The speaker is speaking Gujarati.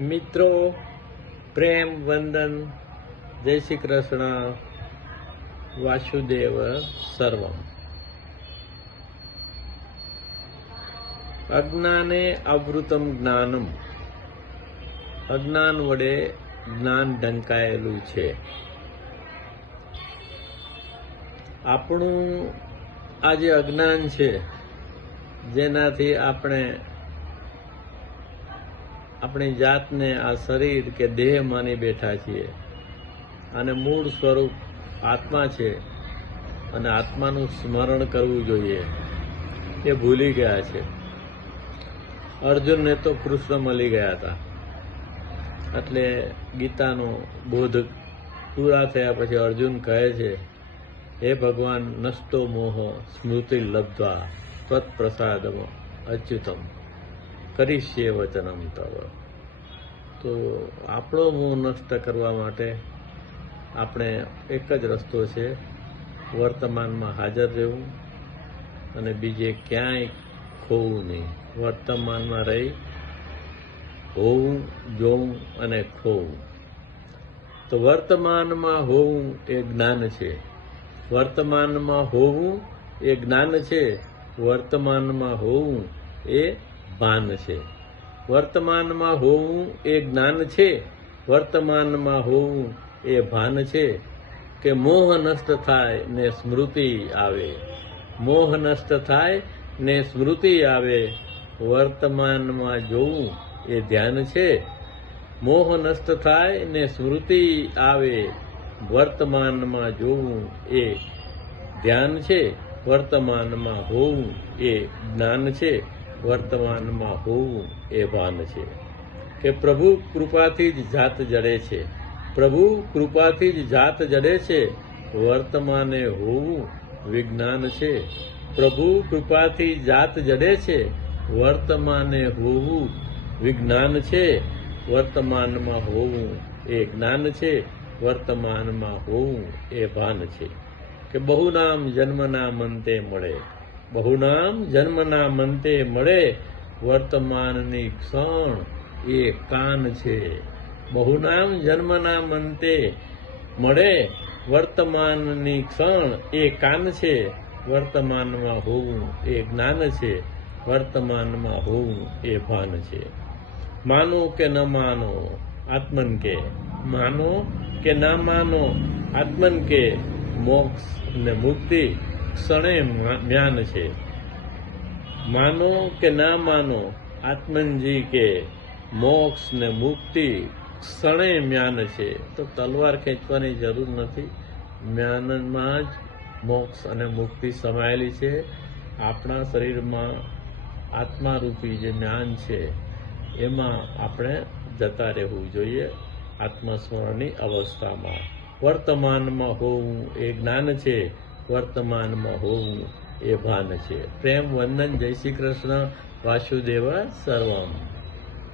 મિત્રો, પ્રેમ વંદન, જય શ્રી કૃષ્ણ, વાસુદેવ સર્વમ. અજ્ઞાને આવૃતમ જ્ઞાનમ. અજ્ઞાન વડે જ્ઞાન ઢંકાયેલું છે. આપણું આ જે અજ્ઞાન છે, જેનાથી આપણે આપણી જાતને આ શરીર કે દેહ માની બેઠા છીએ, અને મૂળ સ્વરૂપ આત્મા છે અને આત્માનું સ્મરણ કરવું જોઈએ, એ ભૂલી ગયા છે. અર્જુનને તો કૃષ્ણ મળી ગયા હતા. એટલે ગીતાનો બોધ પૂરા થયા પછી અર્જુન કહે છે, હે ભગવાન, નષ્ટો મોહ સ્મૃતિ લબ્ધ્વા ત્વત્પ્રસાદમ અચ્યુતમ કરીશ્યે વચનમ તવ. તો આપણો મોહ નષ્ટ કરવા માટે આપણે એક જ રસ્તો છે, વર્તમાનમાં હાજર રહેવું અને બીજે ક્યાંય ખોવું નહીં. વર્તમાનમાં રહી હોવું, જોવું અને ખોવું. તો વર્તમાનમાં હોવું એ જ્ઞાન છે. વર્તમાનમાં હોવું એ જ્ઞાન છે. વર્તમાનમાં હોવું એ ભાન છે. વર્તમાનમાં હોવું એ જ્ઞાન છે. વર્તમાનમાં હોવું એ ભાન છે. કે મોહ નષ્ટ થાય ને સ્મૃતિ આવે. મોહ નષ્ટ થાય ને સ્મૃતિ આવે. વર્તમાનમાં જોવું એ ધ્યાન છે. મોહ નષ્ટ થાય ને સ્મૃતિ આવે. વર્તમાનમાં જોવું એ ધ્યાન છે. વર્તમાનમાં હોવું એ જ્ઞાન છે. વર્તમાનમાં હોવું એ ભાન છે. કે પ્રભુ કૃપાથી જ જાત જડે છે. પ્રભુ કૃપાથી જ જાત જડે છે. વર્તમાને હોવું વિજ્ઞાન છે. પ્રભુ કૃપાથી જાત જડે છે. વર્તમાને હોવું વિજ્ઞાન છે. વર્તમાનમાં હોવું એ જ્ઞાન છે. વર્તમાનમાં હોવું એ ભાન છે. કે બહુનામ જન્મના મંતે મળે. બહુનામ જન્મના મંતે મળે. વર્તમાનની ક્ષણ એ કાન છે. બહુનામ જન્મના મંતે મળે. વર્તમાનની ક્ષણ એ કાન છે. વર્તમાનમાં હોવું એ જ્ઞાન છે. વર્તમાનમાં હોવું એ ભાન છે. માનો કે ન માનો આત્મન કે. માનો કે ના માનો આત્મન કે. મોક્ષ ને મુક્તિ ક્ષણે જ્ઞાન છે. માનો કે ના માનો આત્મનજી કે. મોક્ષ ને મુક્તિ ક્ષણે જ્ઞાન છે. તો તલવાર ખેંચવાની જરૂર નથી. જ્ઞાનમાં જ મોક્ષ અને મુક્તિ સમાયેલી છે. આપણા શરીરમાં આત્મારૂપી જે જ્ઞાન છે, એમાં આપણે જતા રહેવું જોઈએ, આત્મસ્મરણની અવસ્થામાં. વર્તમાનમાં હોવું એ જ્ઞાન છે. વર્તમાનમાં હોવું એ ભાન છે. પ્રેમ વંદન, જય શ્રી કૃષ્ણ, વાસુદેવ સર્વમ.